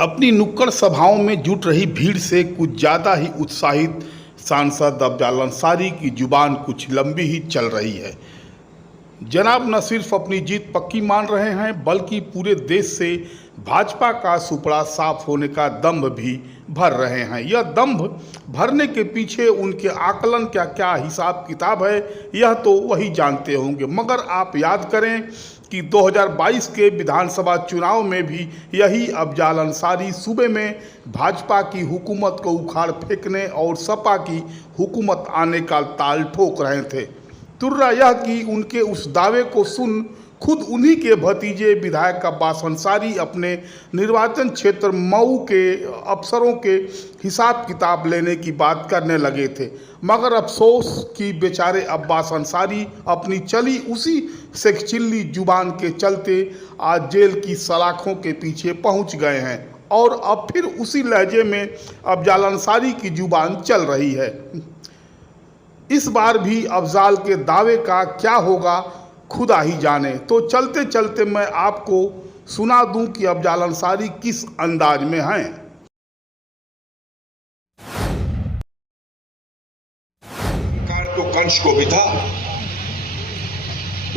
अपनी नुक्कड़ सभाओं में जुट रही भीड़ से कुछ ज़्यादा ही उत्साहित सांसद अफजाल अंसारी की जुबान कुछ लंबी ही चल रही है। जनाब न सिर्फ अपनी जीत पक्की मान रहे हैं बल्कि पूरे देश से भाजपा का सुपड़ा साफ होने का दंभ भी भर रहे हैं। यह दंभ भरने के पीछे उनके आकलन क्या क्या हिसाब किताब है यह तो वही जानते होंगे, मगर आप याद करें कि 2022 के विधानसभा चुनाव में भी यही अफजाल अंसारी सूबे में भाजपा की हुकूमत को उखाड़ फेंकने और सपा की हुकूमत आने का ताल ठोक रहे थे। तुर्रा यह कि उनके उस दावे को सुन खुद उन्हीं के भतीजे विधायक अब्बास अंसारी अपने निर्वाचन क्षेत्र मऊ के अफसरों के हिसाब किताब लेने की बात करने लगे थे, मगर अफसोस कि बेचारे अब्बास अंसारी अपनी चली उसी सेकचिल्ली जुबान के चलते आज जेल की सलाखों के पीछे पहुंच गए हैं और अब फिर उसी लहजे में अफजाल अंसारी की जुबान चल रही है। इस बार भी अफजाल के दावे का क्या होगा खुदा ही जाने। तो चलते चलते मैं आपको सुना दूं कि अफजाल अंसारी किस अंदाज में हैं। तो कंस को भी था,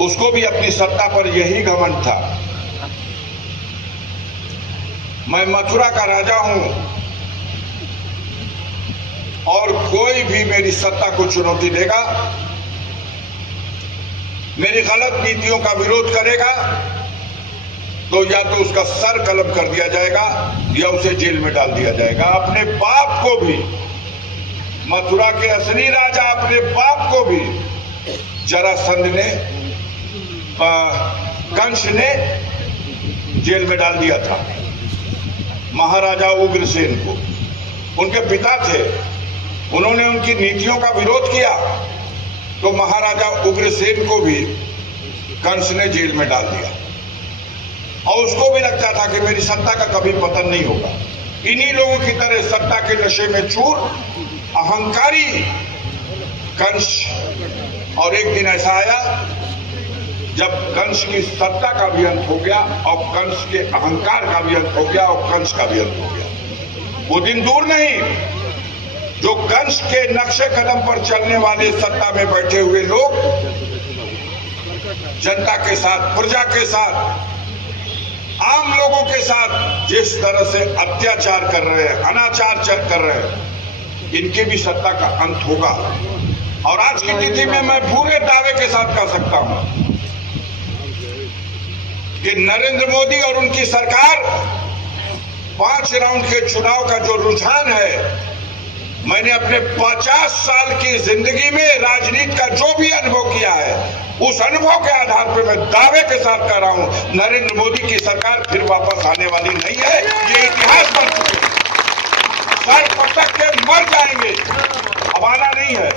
उसको भी अपनी सत्ता पर यही घमंड था। मैं मथुरा का राजा हूं और कोई भी मेरी सत्ता को चुनौती देगा, मेरी गलत नीतियों का विरोध करेगा तो या तो उसका सर कलम कर दिया जाएगा या उसे जेल में डाल दिया जाएगा। अपने बाप को भी, मथुरा के असली राजा अपने बाप को भी जरासंध ने, कंस ने जेल में डाल दिया था। महाराजा उग्रसेन को उनके पिता थे, उन्होंने उनकी नीतियों का विरोध किया तो महाराजा उग्रसेन को भी कंस ने जेल में डाल दिया और उसको भी लगता था कि मेरी सत्ता का कभी पतन नहीं होगा। इन्हीं लोगों की तरह सत्ता के नशे में चूर अहंकारी कंस। और एक दिन ऐसा आया जब कंस की सत्ता का भी अंत हो गया और कंस के अहंकार का भी अंत हो गया और कंस का भी अंत हो गया। वो दिन दूर नहीं जो कंस के नक्शे कदम पर चलने वाले सत्ता में बैठे हुए लोग जनता के साथ, प्रजा के साथ, आम लोगों के साथ जिस तरह से अत्याचार कर रहे हैं, अनाचार कर रहे हैं, इनकी भी सत्ता का अंत होगा। और आज की तिथि में मैं पूरे दावे के साथ कह सकता हूं कि नरेंद्र मोदी और उनकी सरकार 5 राउंड के चुनाव का जो रुझान है, मैंने अपने 50 साल की जिंदगी में राजनीति का जो भी अनुभव किया है, उस अनुभव के आधार पर मैं दावे के साथ कह रहा हूं, नरेंद्र मोदी की सरकार फिर वापस आने वाली नहीं है। ये इतिहास बन चुके हैं, सर पटक के मर जाएंगे, अब आना नहीं है।